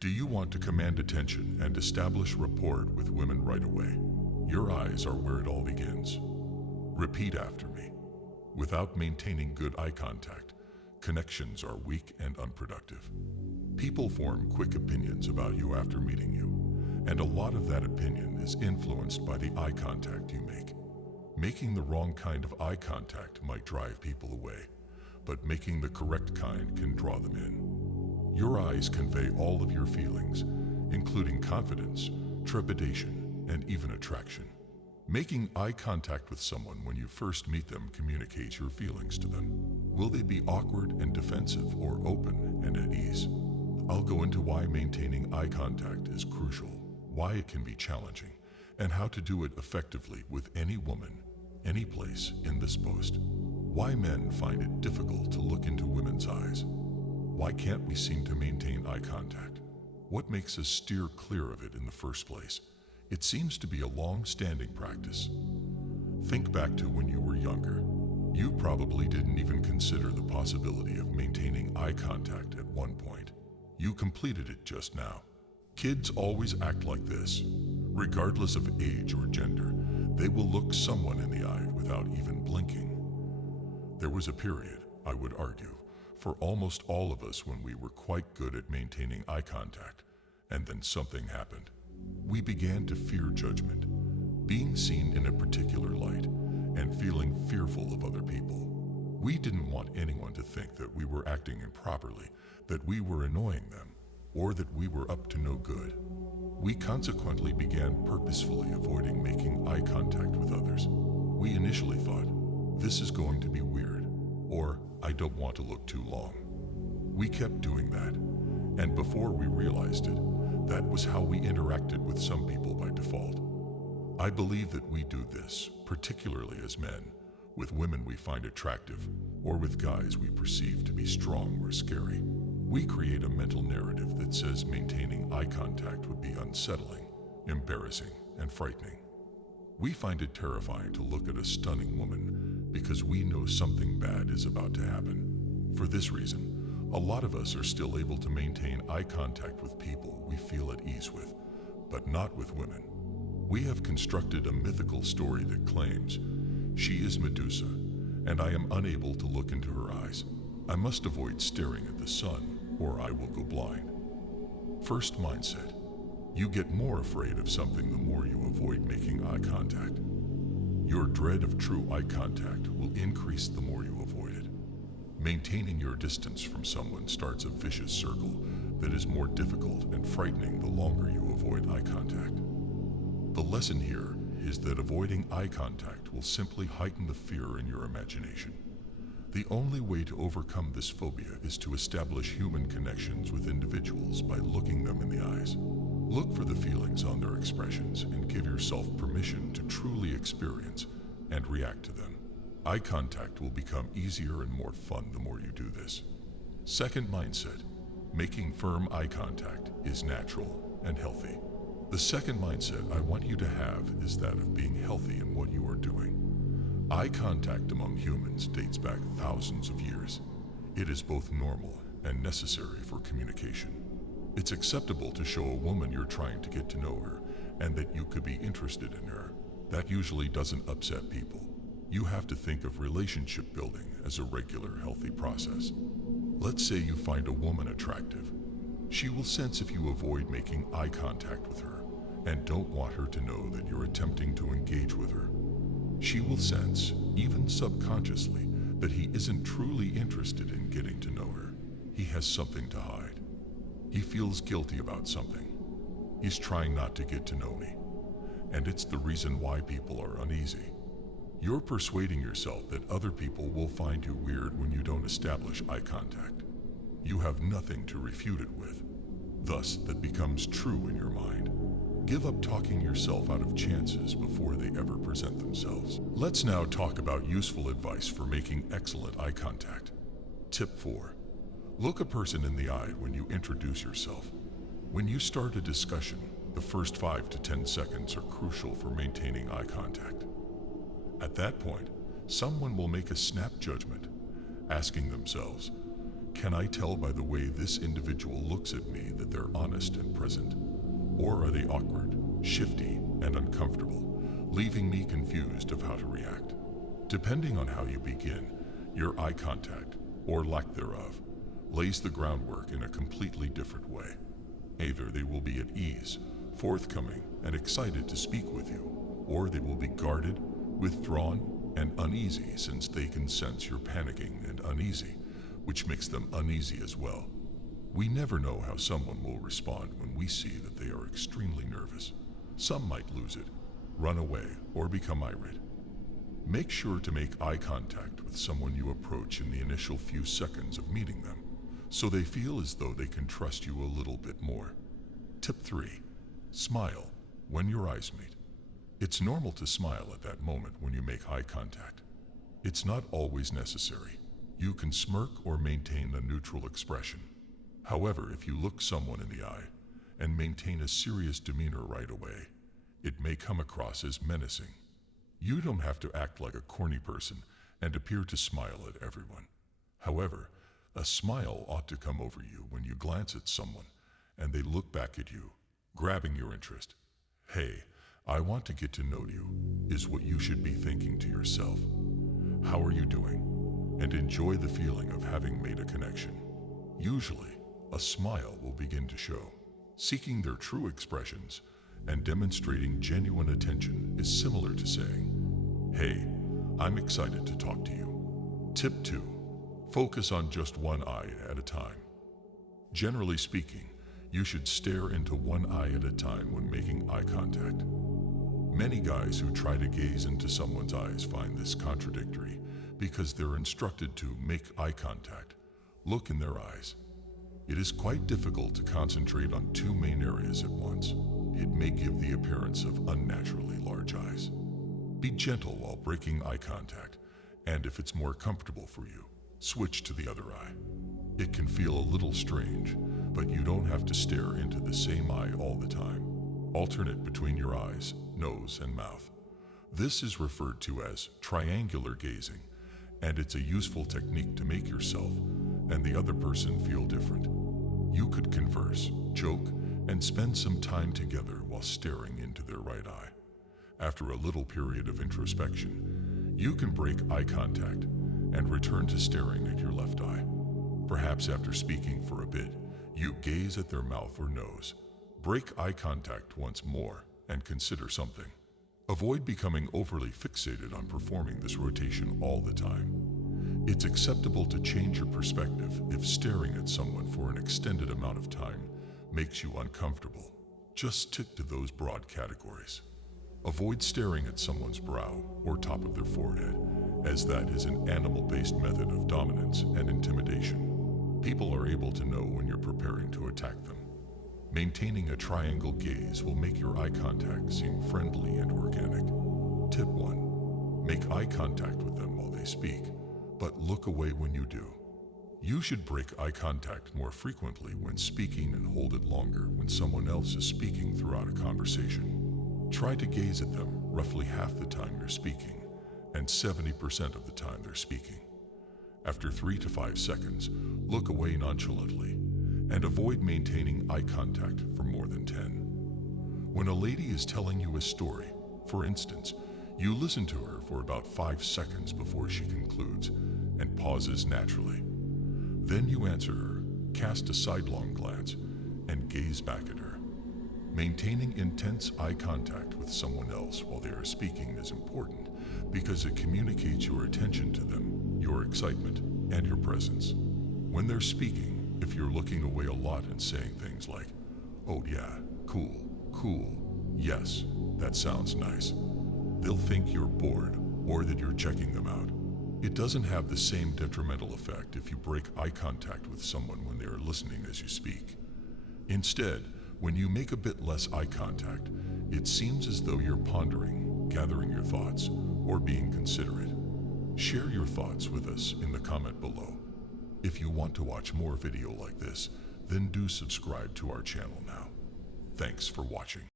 Do you want to command attention and establish rapport with women right away? Your eyes are where it all begins. Repeat after me. Without maintaining good eye contact, connections are weak and unproductive. People form quick opinions about you after meeting you, and a lot of that opinion is influenced by the eye contact you make. Making the wrong kind of eye contact might drive people away, but making the correct kind can draw them in. Your eyes convey all of your feelings, including confidence, trepidation, and even attraction. Making eye contact with someone when you first meet them communicates your feelings to them. Will they be awkward and defensive or open and at ease? I'll go into why maintaining eye contact is crucial, why it can be challenging, and how to do it effectively with any woman, any place in this post. Why men find it difficult to look into women's eyes. Why can't we seem to maintain eye contact? What makes us steer clear of it in the first place? It seems to be a long-standing practice. Think back to when you were younger. You probably didn't even consider the possibility of maintaining eye contact at one point. You completed it just now. Kids always act like this. Regardless of age or gender, they will look someone in the eye without even blinking. There was a period, I would argue, for almost all of us when we were quite good at maintaining eye contact, and then something happened. We began to fear judgment, being seen in a particular light, and feeling fearful of other people. We didn't want anyone to think that we were acting improperly, that we were annoying them, or that we were up to no good. We consequently began purposefully avoiding making eye contact with others. We initially thought, this is going to be weird, or I don't want to look too long. We kept doing that, and before we realized it, that was how we interacted with some people by default. I believe that we do this, particularly as men, with women we find attractive, or with guys we perceive to be strong or scary. We create a mental narrative that says maintaining eye contact would be unsettling, embarrassing, and frightening. We find it terrifying to look at a stunning woman because we know something bad is about to happen. For this reason, a lot of us are still able to maintain eye contact with people we feel at ease with, but not with women. We have constructed a mythical story that claims, she is Medusa, and I am unable to look into her eyes. I must avoid staring at the sun, or I will go blind. First mindset. You get more afraid of something the more you avoid making eye contact. Your dread of true eye contact will increase the more you avoid it. Maintaining your distance from someone starts a vicious circle that is more difficult and frightening the longer you avoid eye contact. The lesson here is that avoiding eye contact will simply heighten the fear in your imagination. The only way to overcome this phobia is to establish human connections with individuals by looking them in the eyes. Look for the feelings on their expressions and give yourself permission to truly experience and react to them. Eye contact will become easier and more fun the more you do this. Second mindset. Making firm eye contact is natural and healthy. The second mindset I want you to have is that of being healthy in what you are doing. Eye contact among humans dates back thousands of years. It is both normal and necessary for communication. It's acceptable to show a woman you're trying to get to know her and that you could be interested in her. That usually doesn't upset people. You have to think of relationship building as a regular, healthy process. Let's say you find a woman attractive. She will sense if you avoid making eye contact with her and don't want her to know that you're attempting to engage with her. She will sense, even subconsciously, that he isn't truly interested in getting to know her. He has something to hide. He feels guilty about something. He's trying not to get to know me. And it's the reason why people are uneasy. You're persuading yourself that other people will find you weird when you don't establish eye contact. You have nothing to refute it with. Thus, that becomes true in your mind. Give up talking yourself out of chances before they ever present themselves. Let's now talk about useful advice for making excellent eye contact. Tip 4. Look a person in the eye when you introduce yourself. When you start a discussion, the first 5 to 10 seconds are crucial for maintaining eye contact. At that point, someone will make a snap judgment, asking themselves, Can I tell by the way this individual looks at me that they're honest and present? Or are they awkward, shifty, and uncomfortable, leaving me confused of how to react? Depending on how you begin, your eye contact, or lack thereof, lays the groundwork in a completely different way. Either they will be at ease, forthcoming, and excited to speak with you, or they will be guarded, withdrawn, and uneasy since they can sense you're panicking and uneasy, which makes them uneasy as well. We never know how someone will respond when we see that they are extremely nervous. Some might lose it, run away, or become irate. Make sure to make eye contact with someone you approach in the initial few seconds of meeting them, so they feel as though they can trust you a little bit more. Tip 3. Smile when your eyes meet. It's normal to smile at that moment when you make eye contact. It's not always necessary. You can smirk or maintain a neutral expression. However, if you look someone in the eye and maintain a serious demeanor right away, it may come across as menacing. You don't have to act like a corny person and appear to smile at everyone. However, a smile ought to come over you when you glance at someone and they look back at you, grabbing your interest. Hey, I want to get to know you, is what you should be thinking to yourself. How are you doing? And enjoy the feeling of having made a connection. Usually, a smile will begin to show. Seeking their true expressions and demonstrating genuine attention is similar to saying, "Hey, I'm excited to talk to you." Tip 2. Focus on just one eye at a time. Generally speaking, you should stare into one eye at a time when making eye contact. Many guys who try to gaze into someone's eyes find this contradictory because they're instructed to make eye contact, look in their eyes. It is quite difficult to concentrate on two main areas at once. It may give the appearance of unnaturally large eyes. Be gentle while breaking eye contact, and if it's more comfortable for you, switch to the other eye. It can feel a little strange, but you don't have to stare into the same eye all the time. Alternate between your eyes, nose, and mouth. This is referred to as triangular gazing, and it's a useful technique to make yourself and the other person feel different. You could converse, joke, and spend some time together while staring into their right eye. After a little period of introspection, you can break eye contact and return to staring at your left eye. Perhaps after speaking for a bit, you gaze at their mouth or nose, break eye contact once more, and consider something. Avoid becoming overly fixated on performing this rotation all the time. It's acceptable to change your perspective if staring at someone for an extended amount of time makes you uncomfortable. Just stick to those broad categories. Avoid staring at someone's brow or top of their forehead, as that is an animal-based method of dominance and intimidation. People are able to know when you're preparing to attack them. Maintaining a triangle gaze will make your eye contact seem friendly and organic. Tip 1. Make eye contact with them while they speak, but look away when you do. You should break eye contact more frequently when speaking and hold it longer when someone else is speaking throughout a conversation. Try to gaze at them roughly half the time you're speaking and 70% of the time they're speaking. After 3 to 5 seconds, look away nonchalantly and avoid maintaining eye contact for more than 10. When a lady is telling you a story, for instance, you listen to her for about 5 seconds before she concludes and pauses naturally. Then you answer her, cast a sidelong glance, and gaze back at her. Maintaining intense eye contact with someone else while they are speaking is important because it communicates your attention to them, your excitement, and your presence. When they're speaking, if you're looking away a lot and saying things like, "Oh yeah, cool, yes, that sounds nice," they'll think you're bored or that you're checking them out. It doesn't have the same detrimental effect if you break eye contact with someone when they are listening as you speak. Instead, when you make a bit less eye contact, it seems as though you're pondering, gathering your thoughts, or being considerate. Share your thoughts with us in the comment below. If you want to watch more video like this, then do subscribe to our channel now. Thanks for watching.